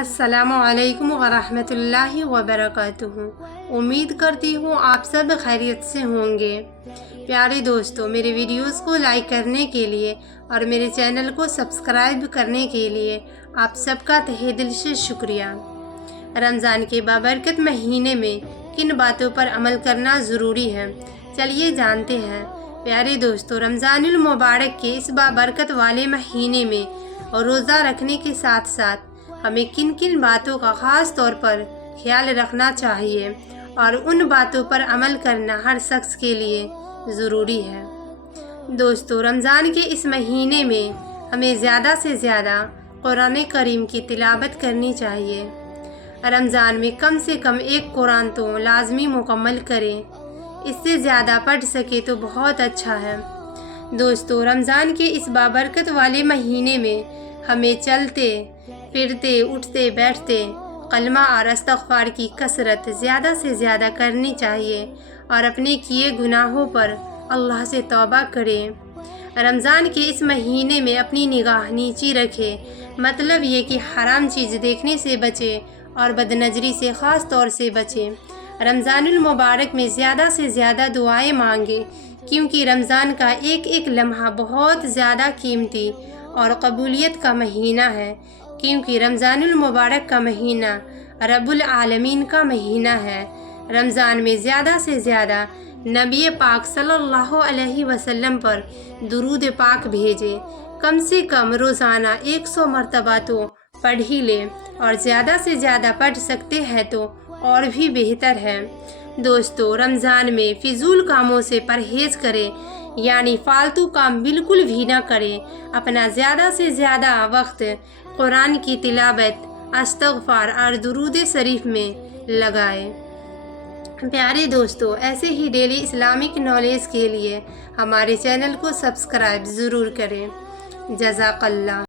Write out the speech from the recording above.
السلام علیکم ورحمۃ اللہ وبرکاتہ۔ امید کرتی ہوں آپ سب خیریت سے ہوں گے۔ پیارے دوستو، میرے ویڈیوز کو لائک کرنے کے لیے اور میرے چینل کو سبسکرائب کرنے کے لیے آپ سب کا تہہ دل سے شکریہ۔ رمضان کے بابرکت مہینے میں کن باتوں پر عمل کرنا ضروری ہے، چلیے جانتے ہیں۔ پیارے دوستو، رمضان المبارک کے اس بابرکت والے مہینے میں روزہ رکھنے کے ساتھ ساتھ ہمیں کن کن باتوں کا خاص طور پر خیال رکھنا چاہیے اور ان باتوں پر عمل کرنا ہر شخص کے لیے ضروری ہے۔ دوستو، رمضان کے اس مہینے میں ہمیں زیادہ سے زیادہ قرآن کریم کی تلاوت کرنی چاہیے۔ رمضان میں کم سے کم ایک قرآن تو لازمی مکمل کریں، اس سے زیادہ پڑھ سکے تو بہت اچھا ہے۔ دوستو، رمضان کے اس بابرکت والے مہینے میں ہمیں چلتے پھرتے اٹھتے بیٹھتے کلمہ اور استغفار کی کثرت زیادہ سے زیادہ کرنی چاہیے اور اپنے کیے گناہوں پر اللہ سے توبہ کریں۔ رمضان کے اس مہینے میں اپنی نگاہ نیچی رکھے، مطلب یہ کہ حرام چیز دیکھنے سے بچے اور بد نظری سے خاص طور سے بچے۔ رمضان المبارک میں زیادہ سے زیادہ دعائیں مانگے، کیونکہ رمضان کا ایک ایک لمحہ بہت زیادہ قیمتی اور قبولیت کا مہینہ ہے، کیونکہ رمضان المبارک کا مہینہ رب العالمین کا مہینہ ہے۔ رمضان میں زیادہ سے زیادہ نبی پاک صلی اللہ علیہ وسلم پر درود پاک بھیجے، کم سے کم روزانہ 100 مرتبہ تو پڑھ ہی لیں، اور زیادہ سے زیادہ پڑھ سکتے ہیں تو اور بھی بہتر ہے۔ دوستو، رمضان میں فضول کاموں سے پرہیز کریں، یعنی فالتو کام بالکل بھی نہ کریں۔ اپنا زیادہ سے زیادہ وقت قرآن کی تلاوت، استغفار اور درود شریف میں لگائیں۔ پیارے دوستو، ایسے ہی ڈیلی اسلامک نالج کے لیے ہمارے چینل کو سبسکرائب ضرور کریں۔ جزاک اللہ۔